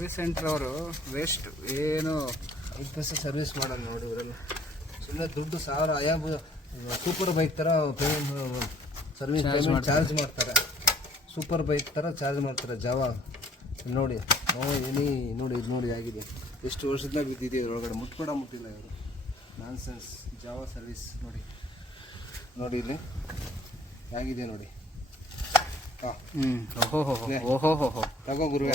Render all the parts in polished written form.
Service centre ಅವರು waste ಏನು 5 ಪೈಸೆ service ಮಾಡೋದು ನೋಡಿ ಇವರೆಲ್ಲ. ಸುಮ್ಮನೆ ದುಡ್ಡು 1000 ಅಯಾಬ್ ಸೂಪರ್ ಬೈಕ್ ಥರ ಸರ್ವಿಸ್ ಪೇಮೆಂಟ್ ಚಾರ್ಜ್ ಮಾಡ್ತಾರೆ. ಸೂಪರ್ ಬೈಕ್ ಥರ ಚಾರ್ಜ್ ಮಾಡ್ತಾರೆ. ಜಾವ ನೋಡಿ ನೋಡಿ ಇದು ನೋಡಿ ಆಗಿದೆ. ಎಷ್ಟು ವರ್ಷದಿಂದ ಬಿದ್ದಿದೆ ಇದ್ರೊಳಗಡೆ, ಮುಟ್ಟಿಲ್ಲ ಇವರು. ನಾನ್ಸೆನ್ಸ್. ಜಾವ ಸರ್ವಿಸ್ ನೋಡಿ ಇಲ್ಲಿ ಆಗಿದೆ ನೋಡಿ. ತಗೋ ಗುರುವೆ,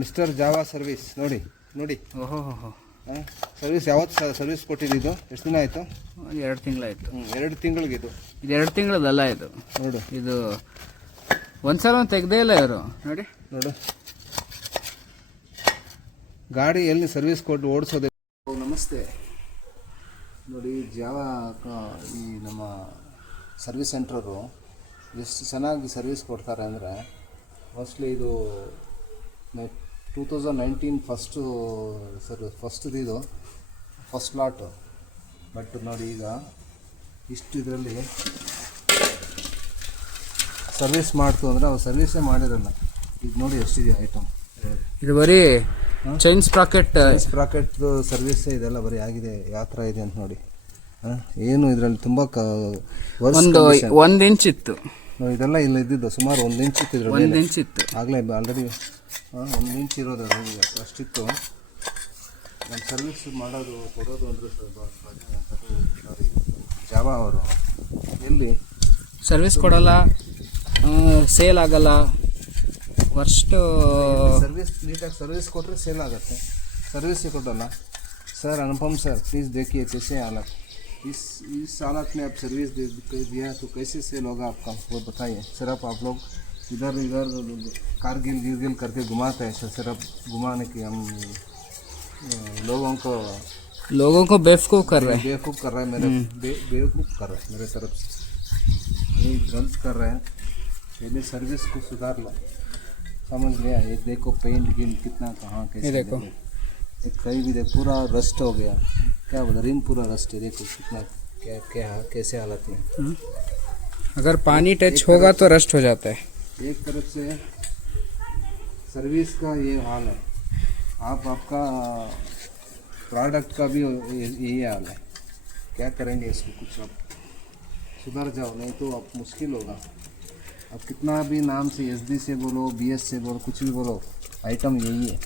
ಮಿಸ್ಟರ್ ಜಾವಾ ಸರ್ವಿಸ್ ನೋಡಿ. ಸರ್ವಿಸ್ ಯಾವತ್ತು ಸರ್ವಿಸ್ ಕೊಟ್ಟಿದ್ದು? ಎಷ್ಟು ದಿನ ಆಯಿತು? 2 ತಿಂಗಳಾಯಿತು. 2 ತಿಂಗಳಿಗೆ ಇದು 2 ತಿಂಗಳದಲ್ಲ ಇದು. ನೋಡು, ಇದು ಒಂದ್ಸಲ ತೆಗ್ದೇ ಇಲ್ಲ ಇವರು. ನೋಡು ಗಾಡಿ ಎಲ್ಲಿ ಸರ್ವಿಸ್ ಕೊಟ್ಟು ಓಡಿಸೋದೆ. ನಮಸ್ತೆ ನೋಡಿ, ಜಾವಾ ಈ ನಮ್ಮ ಸರ್ವಿಸ್ ಸೆಂಟ್ರರು ಎಷ್ಟು ಚೆನ್ನಾಗಿ ಸರ್ವಿಸ್ ಕೊಡ್ತಾರೆ ಅಂದರೆ, ಮೋಸ್ಟ್ಲಿ ಇದು 2019 ಫಸ್ಟ್ದು ಫಸ್ಟ್ ಲಾಟು. ಬಟ್ ನೋಡಿ ಈಗ ಇಷ್ಟು ಇದರಲ್ಲಿ ಸರ್ವಿಸ್ ಮಾಡ್ತು ಅಂದರೆ ಅವ್ರು ಸರ್ವಿಸೇ ಮಾಡಿರಲ್ಲ. ಈಗ ನೋಡಿ ಎಷ್ಟಿದೆ ಐಟಮ್. ಇದು ಬರೀ ಚೈನ್ ಸ್ಪ್ರಾಕೆಟ್ ಸರ್ವಿಸೇ ಇದೆಲ್ಲ ಬರೀ ಆಗಿದೆ. ಯಾವ ಥರ ಇದೆ ಅಂತ ನೋಡಿ. ಏನು ಇದರಲ್ಲಿ ತುಂಬ ಒಂದು ಇಂಚ್ ಇತ್ತು ಇದೆಲ್ಲ ಇಲ್ಲ ಇದ್ದಿದ್ದು. ಸುಮಾರು 1 ಇಂಚ್ ಇತ್ತು ಇದ್ರಲ್ಲಿ. 1 ಇಂಚ್ ಇತ್ತು ಆಗಲೇ ಆಲ್ರೆಡಿ 1 ಇಂಚ್ ಇರೋದು ಅಷ್ಟಿತ್ತು. ನಮ್ಮ ಸರ್ವಿಸ್ ಮಾಡೋದು ಕೊಡೋದು ಅಂದರೆ ಜಾವಾ ಅವರು ಎಲ್ಲಿ ಸರ್ವಿಸ್ ಕೊಡಲ್ಲ, ಸೇಲ್ ಆಗಲ್ಲ. ಸರ್ವಿಸ್ ನೀಟಾಗಿ ಸರ್ವಿಸ್ ಕೊಟ್ಟರೆ ಸೇಲ್ ಆಗುತ್ತೆ. ಸರ್ವಿಸೇ ಕೊಡಲ್ಲ. सर अनुपम सर प्लीज़ देखिए कैसे हालत इस हालत में आप सर्विस दिया तो कैसे सेल होगा आपका, वो बताइए सर. आप लोग इधर कारगिल गिरगिल करके घुमाते हैं सर. आप घुमाने की हम लोगों को बेवकूफ़ कर रहे हैं. मेरे बेवकूफ़ कर रहे हैं मेरे तरफ से. ये गलत कर रहे हैं. पहले सर्विस को सुधार लो, समझ गया. ये देखो पेंट गिल कितना कहाँ कैसे. देखो एक कहीं भी देख पूरा रस्ट हो गया. क्या बोला, रिम पूरा रस्ट है. देखो कितना क्या कैसे हालत है. अगर पानी टच होगा तो रस्ट हो जाता है. एक तरफ से सर्विस का ये हाल है. आपका प्रोडक्ट का भी यही हाल है. क्या करेंगे इसको, कुछ अब सुधर जाओ, नहीं तो अब मुश्किल होगा. अब कितना भी नाम से SD से बोलो, BS से बोलो, कुछ भी बोलो, आइटम यही है.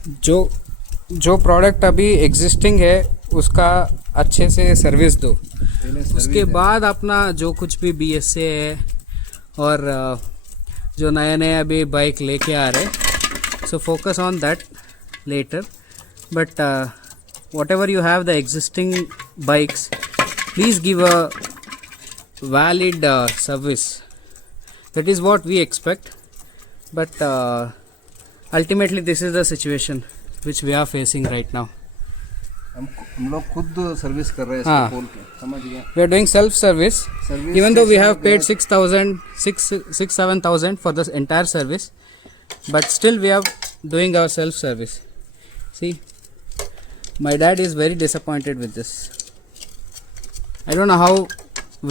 जो प्रोडक्ट अभी एग्जिस्टिंग है उसका अच्छे से सर्विस दो. उसके बाद अपना जो कुछ भी BSA है और जो नया अभी बाइक लेके आ रहे, so focus on that letter. But whatever you have the existing bikes, please give a valid service. That is what we expect. But ultimately this is the situation which we are facing right now. हम लोग खुद service कर रहे हैं. खोल के समझ गया. We are doing self service even though we have paid 6,000-7,000 for this entire service, but still we are doing our self service. See, my dad is very disappointed with this. I don't know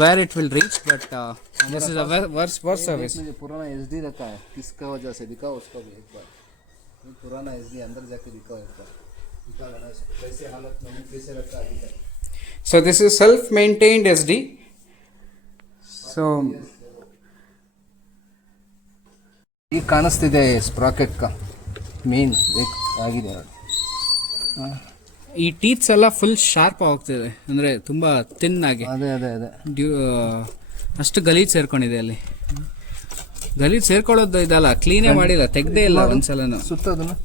where it will reach, but this is a worst service. पुराना SD रखा है, किसका वजह से दिखाओ उसको भी एक बार. पुराना SD अंदर जाके दिखाओ एक बार. कैसे हालत में कैसे रखा है. So this is self maintained SD. So ಈಗ ಕಾಣಿಸ್ತಿದೆ ಸ್ಪ್ರಾಕೆಟ್ का ಮೇನ್ ಆಗಿದೆ. ಈ ಟೀತ್ಸ್ ಎಲ್ಲ ಫುಲ್ ಶಾರ್ಪ್ ಆಗ್ತಿದೆ, ಅಂದರೆ ತುಂಬ ತಿನ್ ಆಗಿ. ಅದೇ ಅಷ್ಟು ಗಲೀಜ್ ಸೇರ್ಕೊಂಡಿದೆ ಅಲ್ಲಿ. ಗಲೀಜ್ ಸೇರ್ಕೊಳ್ಳೋದು ಇದಲ್ಲ, ಕ್ಲೀನೇ ಮಾಡಿಲ್ಲ, ತೆಗ್ದೇ ಇಲ್ಲ ಒಂದ್ಸಲನು. ಸುತ್ತದನ್ನು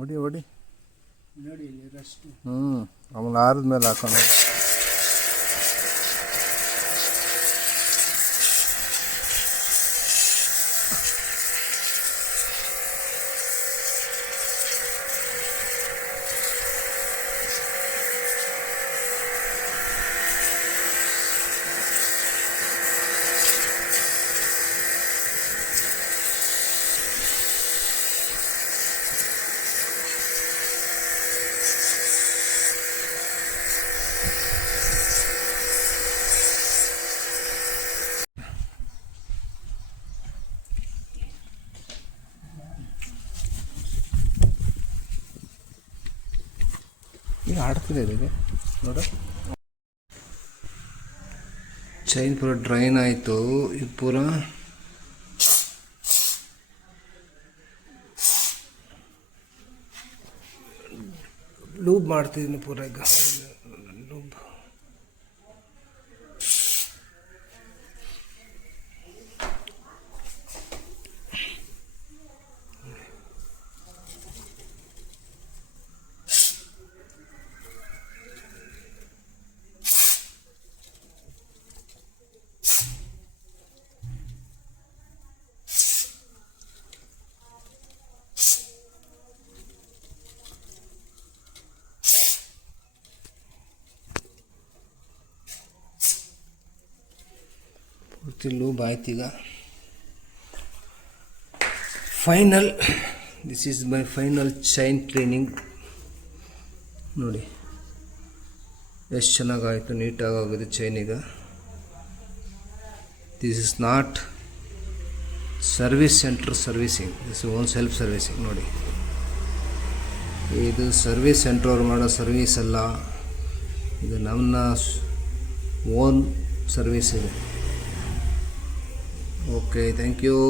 ಹೊಡಿ ನೋಡಿ ರಷ್ಟು. ಅವನು ಆರದ ಮೇಲೆ ಹಾಕೊಂಡು ಆಡ್ತಿದೆ ಇದಕ್ಕೆ ನೋಡು. ಚೈನ್ ಪೂರ ಡ್ರೈನ್ ಆಯಿತು. ಇದು ಪೂರ ಲೂಬ್ ಮಾಡ್ತಿದ್ದೀನಿ ಪೂರ. ಈಗ ಲೂಬ್ ಪೂರ್ತಿ ಲೂಬ್ ಆಯ್ತು. ಈಗ final, this is my final chain cleaning. ನೋಡಿ ಎಷ್ಟು ಚೆನ್ನಾಗಾಯಿತು, ನೀಟಾಗಿ ಆಗಿದೆ ಚೈನ್. ಈಗ this is not service centre servicing, this own self servicing. ನೋಡಿ, ಇದು ಸರ್ವಿಸ್ ಸೆಂಟ್ರ್ ಅವ್ರು ಮಾಡೋ ಸರ್ವಿಸ್ ಅಲ್ಲ, ಇದು ನಮ್ಮ ಓನ್ ಸರ್ವಿಸ್ ಇದೆ. Okay, thank you.